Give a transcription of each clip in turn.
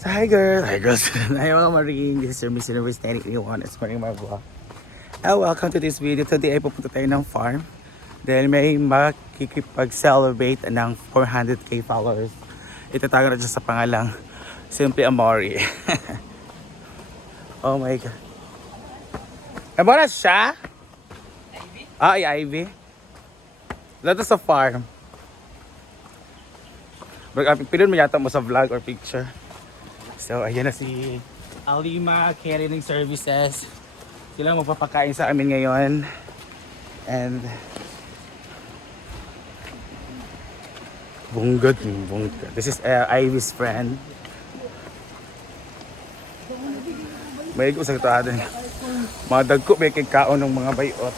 So hi girls, hi mga maring, this is your Miss Universe 1981, it's Maring Marvua. Welcome to this video. Today ay pupunta tayo ng farm dahil may makikipag-celebrate ng 400k followers. Itatago na dyan sa pangalang Simply Amori. Oh my god. Abo na siya? Ivy? Ay, Ivy. Dito sa farm. Pilon mo yata mo sa vlog or picture. So, ayan na si Alima Catering Services. Sila magpapakain sa amin ngayon. And bunggad. This is Ivy's friend. May ko sa katuadan. Mga dagko may kikaon ng mga bayot.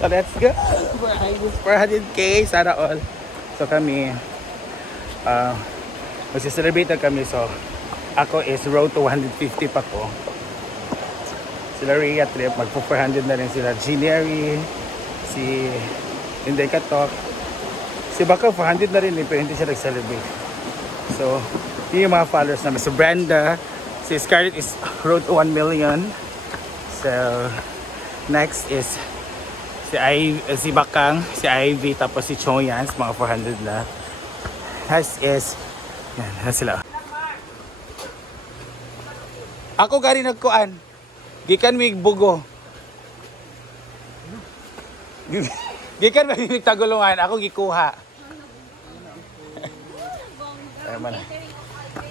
So let's go for Ivy's 400k. Sana all. So kami magsi-celebrate na kami. So ako is road to 150 pa ko. Sila Rhea Trip, magpo 400 na rin sila. Gineri, si Inday Katok. Si Baka 400 na rin pero hindi siya nag-celebrate. So, yun yung mga followers namin. So Brenda, si Scarlett is road to 1 million. So, next is si Bakang, si Ivy, tapos si Choyans, mga 400 na. Next is, yan sila. Ako gari nagkuan. Gikan mig bugo. Gikan mig tagulungan, ako gikuha.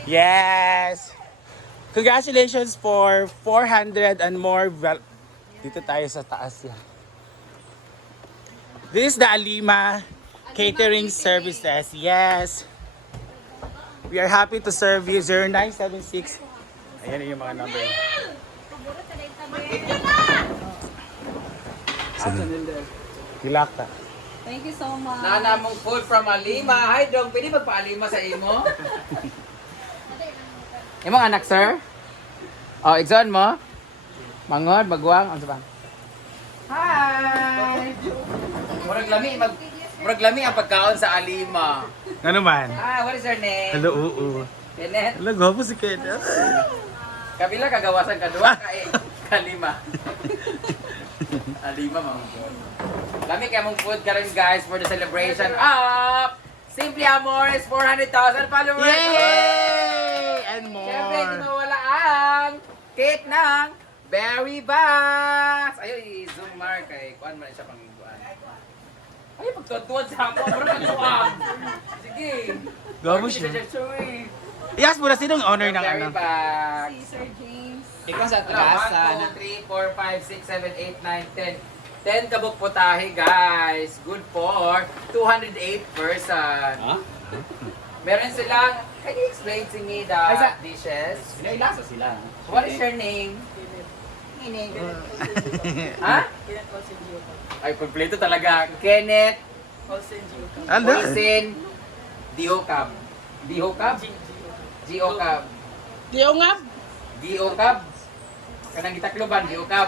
Yes. Congratulations for 400 and more. Dito tayo sa taas yan. This is the Alima Catering Services. Yes. We are happy to serve you. 0976. Ayan yung mga number. Hilakta. Thank you so much. Nana mong food from Alima. Hi, Dong. Pwede magpa-Alima sa imo? Imong anak, sir? Oh, exon mo? Mangod, bagwang, ano ba? Hi! Murag lami ang pagkaon sa Alima. Ano man? Hi, what is your name? Hello, oo. Kenneth. Hello, gwapo si Kenneth. Kabila kagawasan kadua kay Kalima. Alima mga food. Lami kay mong food karon guys for the celebration of Simply Amores 400,000 followers. Yay! And more. Siyempre, hindi mawala ang cake ng Berry Box. Ayaw, i-zoom mark kay kuan man siya pang kuan. Ay, pagtutuan sa ako, pero pagtuan. Sige. Gwapo siya. Yes, muna sinong owner ng ano? Berry Box. Si Sir James. Ikaw sa taas. 1, 2, 3, 4, 5, 6, 7, 8, 9, 10. 10 kabuk putahe guys. Good for 208 person. Huh? Meron silang, can you explain to me the dishes? Pinailasa sila. What is your name? Ha? Ay, kompleto talaga. Kenneth Ano? Olsen Diokab. Diokab? Diokab. Diongab. Diokab. Kanang gitakloban, Diokab.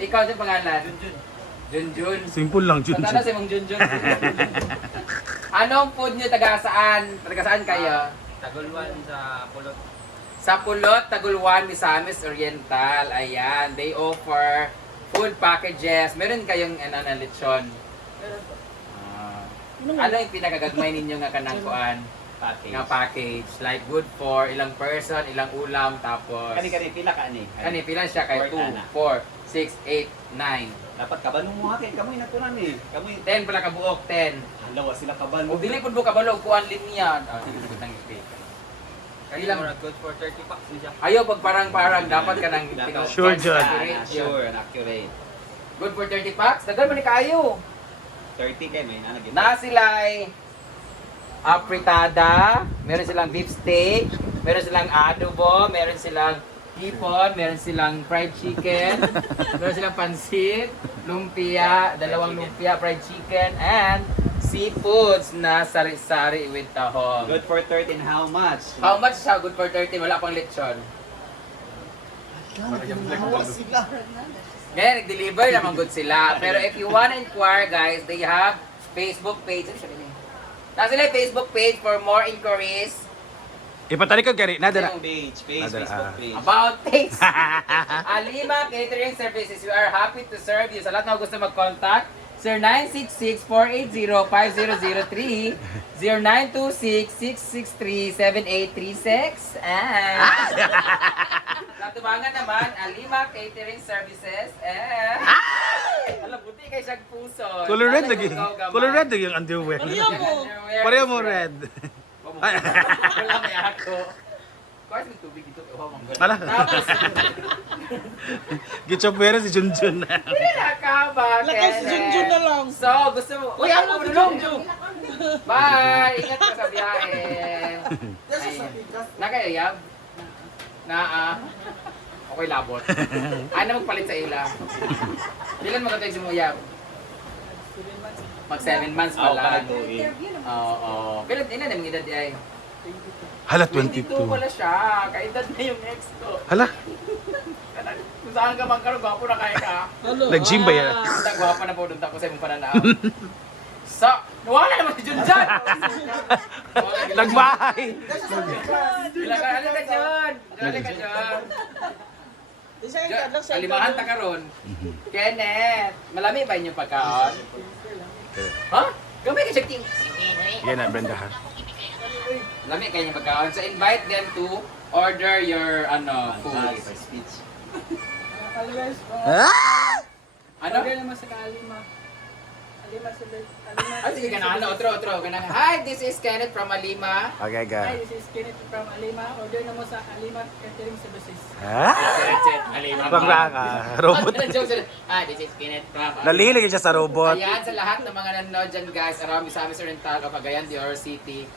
Ikaw sa pangalan? Junjun. Simple lang, Jun. Tanda sa mong Junjun. Anong food nyo? Taga saan? Taga saan kayo? Tagulwan sa pulot. Sa Pulot, Tagulwan, Misamis Oriental. Ayan, they offer food packages. Meron kayong lechon. Ano yung pinakagagmay ninyo nga kanang kuan? Package. Nga package. Like good for ilang person, ilang ulam, tapos... Kani pila ka ni. Kani, pila siya kay 2, 4, 6, 8, 9. Dapat kabalong mo ha kay kamoy natunan ni. Kamoy 10 pala kabuok, 10. halawa sila kabalo. O dili pud mo kabalo kuan linya. Sige pud nang i-pay. Kaya lang good for 30 packs niya. ayaw pag parang dapat ka nang Sure, John. Sure and accurate. Good for 30 packs. Dagan man ni kayo. 30 kay may nanagit. Na sila ay apritada, meron silang beef steak, meron silang adobo, meron silang hipon, meron silang fried chicken, meron silang pansit, lumpia, dalawang lumpia, fried chicken, and seafoods na sari-sari with tahong. Good for 30 and how much? How much siya? Good for 30, wala pang lechon. Ngayon, nag-deliver naman good sila. Pero if you wanna inquire, guys, they have Facebook page. Ano siya din eh? Nasa sila Facebook page for more inquiries. Ipatalikod ka rin. Nada na. Yung page, Nada, Facebook page. About taste. Alima Catering Services. We are happy to serve you. Sa lahat na gusto mag-contact, 0966-480-5003, 0926-663-7836. Natubangan naman, Alima Catering Services. Alam, buti kay siyang puso. Color red lagi. Color red lagi yung underwear. Pareho mo red. Wala may ako. Of course, may tubig dito. Oh, mangga. Ala. Tapos, Gichopera si Junjun. pinakaba, Lakas si Junjun na lang. So, gusto mo. Uy, ako bulong. Bye! Ingat ka sa biyahe. Nakayayab? Okay, labot. Ano magpalit sa ila? Ilan magkatay si Muyab? Mag 7 months pa lang. Oo. Kailan ina na mga edad ay? Hala, 22 22. pala siya. Kaedad na yung ex ko. Hala, Kung saan ka magkaroon, gwapo na kaya ka. nag-gym ba yan? Ang gwapo na po doon tapos sa imong pananaw. So, nawala naman si Junjun! Nagbahay. Ano ka Jun? Ano ka Jun? Alimahan ta karon. Kenneth, malami ba inyong pagkaon? Ha? Gamay ka siya ting. Yan na, Brenda ha. Lami kayo inyong pagkaon. So invite them to order your food. Speech. Ano? Ah, sige ka na. Otro. Ganun. Hi, this is Kenneth from Alima. Okay, ga. This is Kenneth from Alima. Order na mo sa Alima Catering Services. Ha? Alima. Pangraka. Robot. Hi, this is Kenneth from Alima. Nalilig siya sa robot. Ayan, sa lahat ng mga nanonood dyan guys, around Misamis Oriental o Cagayan de Oro City,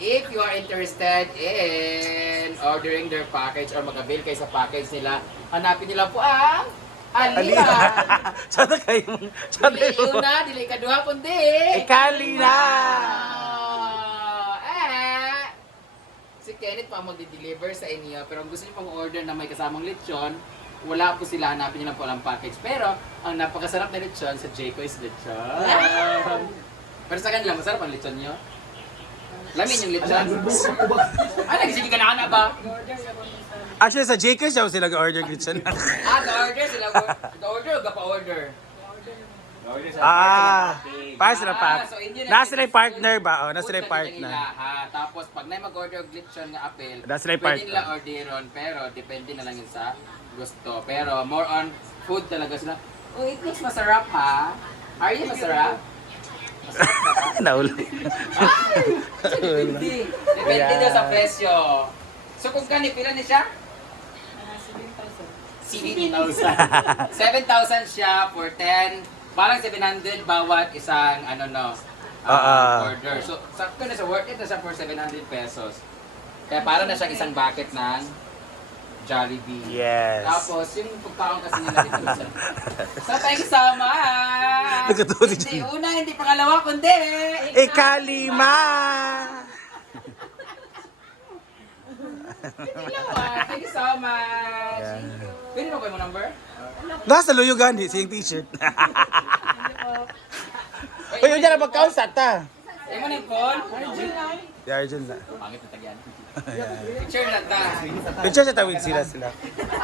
if you are interested in ordering their package or mag-avail kayo sa package nila, hanapin nila po ang Alima. Sana kayo. Sana Dili kayo. una, dili kaduha, kundi. Ikalina. Si Kenneth pa mag-deliver sa inyo, pero kung gusto niyo pang order na may kasamang lechon, wala po sila, hanapin niyo lang po ang package. Pero, ang napakasarap na lechon sa Jayco's Lechon. Pero sa kanila, masarap ang lechon niyo. Lamin yung lechon. Nagisige ka na ba? Actually, sa Jacobs siya sila ga-order kitchen. Ga-order sila. Ga-order o gapa-order? Para sila pa. So, inyo na- Nasa sila yung partner ba? Oh, nasa sila yung Food partner. nila, ha? Tapos, pag na mag-order og lechon nga apel, That's right, pwede partner. nila orderon, pero depende na lang yun sa gusto. Pero more on food talaga sila. Oh, it looks masarap ha? Are you masarap? Naulo. Depende. Depende daw sa presyo. So kung kani, pila ni siya? 7,000. 7,000 siya for 10. Parang 700 bawat isang order. So sakto na sa worth it na siya for 700 pesos. Kaya para na siyang isang bucket ng Jollibee. Yes. Tapos yung pagkaon kasi nila dito sa. So thank you so much. Nagkatuwa si Hindi una, hindi pangalawa, kundi Ikalima. Thank you so much. Pwede mo ba yung number? Nasa luyugan, siyang t-shirt. Uy, yun dyan na magkausat ta. Yung mo na yung call? Si Arjun na. Pangit na tagyan. Picture na ta. Picture sa tawid sila.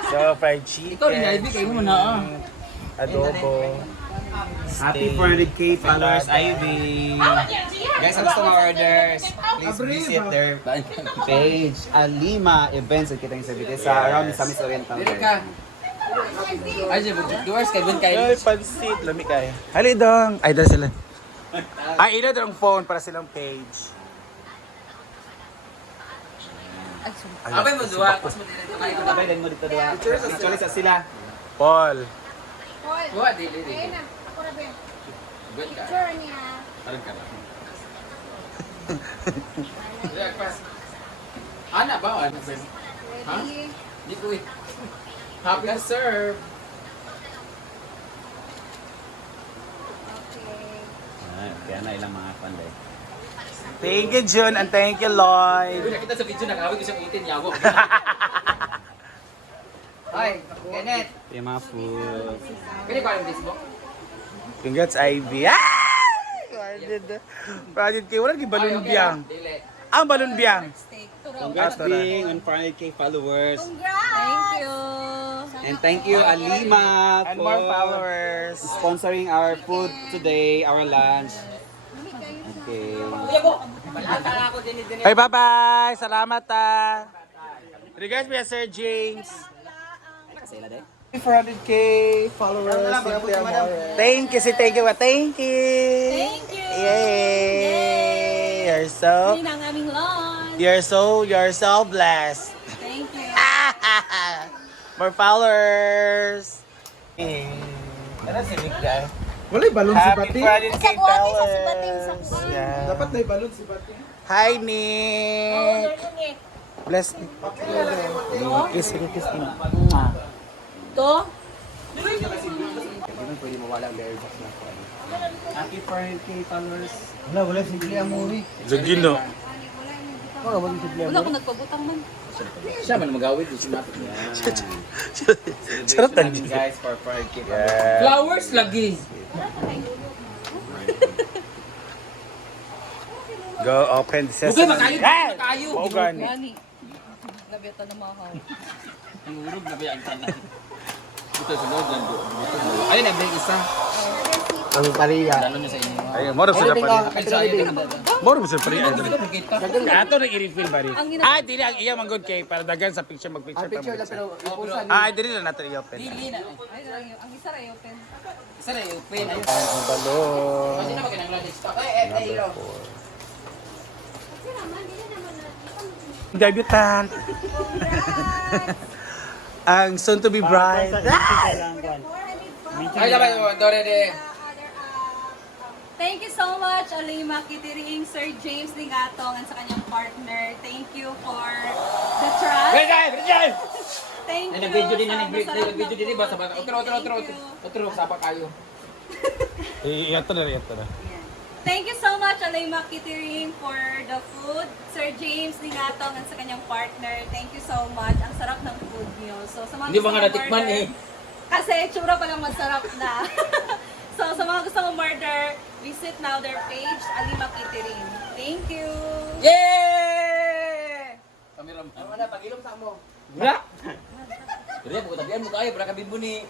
So, fried chicken. Ikaw rin, Ivy, kayo mo na Adobo. Happy 400k followers, Ivy! Guys, ang gusto mga orders, please visit their page, Alima Events at Kitang Services sa around Misamis Oriental. Dili ka. Ay, siya, doors kay Bun kayo. Ay, pansit. Lami kayo. Hali dong. Ay, dala sila. Ay, ina ang phone para silang page. Abay mo duwa, tapos mo dito kayo. Sabay din mo dito diba? Actually sa sila. Paul. Duwa, dili. Good ka. Parang ka lang. Dili, pas. Ana ba? Ano ba? Ha? Di ko eh. Happy to serve. Kaya na ilang mga panday. Thank you, Jun, and thank you, Lloyd. Uy, nakita sa video, nakawin ko siya utin, yawo. Hi, Kenneth. Yung mga food. Pwede ko alam Facebook? Congrats, Ivy. Ah! Project kayo. Walang balon biyang. Dili. Ang balon biyang. Steak. Congrats being on 400k followers. Thank you. And thank you Alima And more for followers. sponsoring our food today, our lunch. Okay. Hey, bye-bye! Salamat Regards me, Sir James. 400k followers. Thank you, thank you. Thank you. Thank you. Yay! Yun ang aming lunch. You're so blessed. Thank you. More followers. Ano si Nick guy? Wala'y balon si Happy Bati. 400k followers. Yeah. Dapat na balon si Bati. Hi, Nick. Bless Nick. Kiss. To? Happy 400k followers. Wala simple ang movie. Zagino. Wala ko nagpabutang man. Siya man magawid yung sinapit niya. Sarap Namin guys for 400k followers. Yeah. Flowers lagi. Go open the Bukay sesame. makayo, Ah! makayo. Oo, gani. Gani. Nabiyata na mahaw. Ang urog na ba yung tanan? Ito sa loob lang doon. Ayun, nag-break isa. Ang pariya. Dalo niya sa inyo. Ayun, moro sila pa rin. Kapit sa ayun. Moro mo sila pa rin. Kita. Ato na i-refill ba rin? Ah, dili ang iya manggod kay para dagan sa picture mag-picture pa mo. Ah, dili na natin i-open. Dili na. Ay, ang isa rin open. Isa na yung open. Ayun. Ang balon. Kasi na ba kinang lunch stock? Number 4. Debutant. Ang soon to be bride. Ay, dapat mo. Dore de. Thank you so much, Alima Kitiring, Sir James Ligatong, and sa kanyang partner. Thank you for the trust. Thank you. Nag-video din na sa masarap na nag-video din ba sa food. bata? Thank you. Otro sa pa kayo. Iyato na. Thank you so much, Alima Kitiring, for the food. Sir James Ligatong, and sa kanyang partner. Thank you so much. Ang sarap ng food niyo. So, sa mga Hindi ba gusto nga mong natikman order- eh? Kasi tsura pa lang masarap na. So, sa mga gusto mong order, visit now their page, Alima Kitiring. Thank you! Yay! Kamera mo. Ano na, pag-ilom sa mo. Wala! Pero yan, pagkatabihan mo kayo, para kabin mo ni...